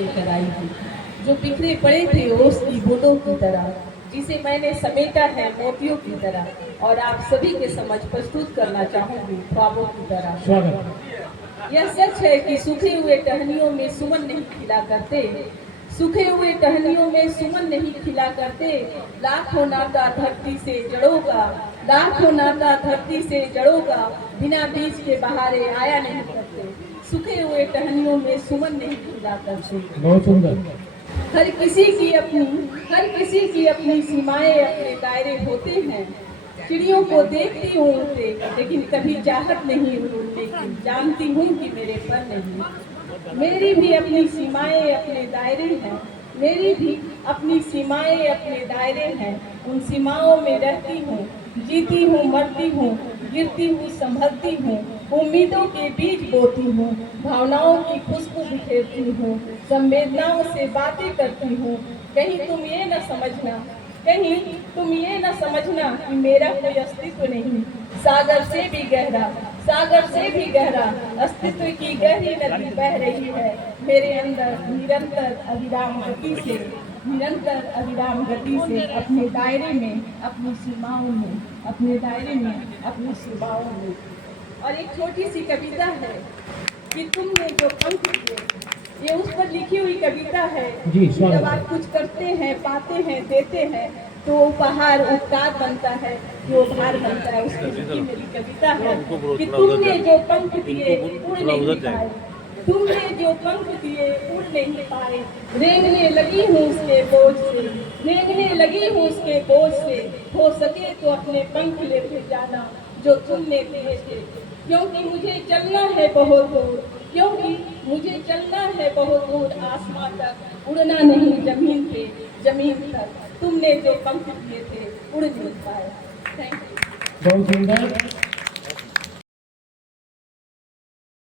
लेकर आई हूँ, जो बिखरे पड़े थे ओस की बूंदों की तरह, जिसे मैंने समेटा है मोतियों की तरह, और आप सभी के समझ प्रस्तुत करना चाहूंगी ख्वाबों की तरह। स्वागत। यह सच है कि सूखे हुए टहनियों में सुमन नहीं खिला करते, सूखे हुए टहनियों में सुमन नहीं खिला करते। लाखों नाता धरती से जड़ों का, लाखों नाता धरती से जड़ों का, बिना बीज के बहारे आया नहीं करते। सूखे हुए टहनियों में सुमन नहीं खिला करते। बहुत सुंदर। हर किसी की अपनी सीमाएं, अपने दायरे होते हैं। चिड़ियों को देखती हूँ उड़ते, लेकिन कभी चाहत नहीं उड़ने की, जानती हूँ कि मेरे पर नहीं। मेरी भी अपनी सीमाएं, अपने दायरे हैं, मेरी भी अपनी सीमाएं, अपने दायरे हैं। उन सीमाओं में रहती हूँ, जीती हूँ, मरती हूँ, गिरती हूँ, संभलती हूँ, उम्मीदों के बीज बोती हूँ, भावनाओं की खुशबू बिखेरती हूँ, संवेदनाओं से बातें करती हूँ। कहीं तुम ये न समझना, कहीं तुम ये न समझना कि मेरा कोई अस्तित्व नहीं। सागर से भी गहरा, सागर से भी गहरा अस्तित्व की गहरी नदी बह रही है मेरे अंदर, निरंतर अविराम गति से, निरंतर अविराम गति से, अपने दायरे में, अपनी सीमाओं में, अपने दायरे में, अपनी सीमाओं में। और एक छोटी सी कविता है कि तुमने जो पंख किए, ये उस पर लिखी हुई कविता है। जब आप कुछ करते हैं, पाते हैं, देते हैं, तो उपहार उपकार बनता है, जो उपहार बनता है, उसकी लिखी मेरी कविता है कि तुमने जो पंख दिए उड़ नहीं पाए, तुमने जो पंख दिए उड़ नहीं पाए। रेंगने लगी हूँ उसके बोझ से, रेंगने लगी हूँ उसके बोझ से। हो सके तो अपने पंख लेते जाना जो तुमने दिए थे, क्योंकि मुझे चलना है बहुत दूर, क्योंकि मुझे चलना है बहुत दूर आसमां तक, उड़ना नहीं जमीन पे, जमीन तक। तुमने जो पंख दिए थे उड़ नहीं पाए। Thank you. बहुत सुंदर।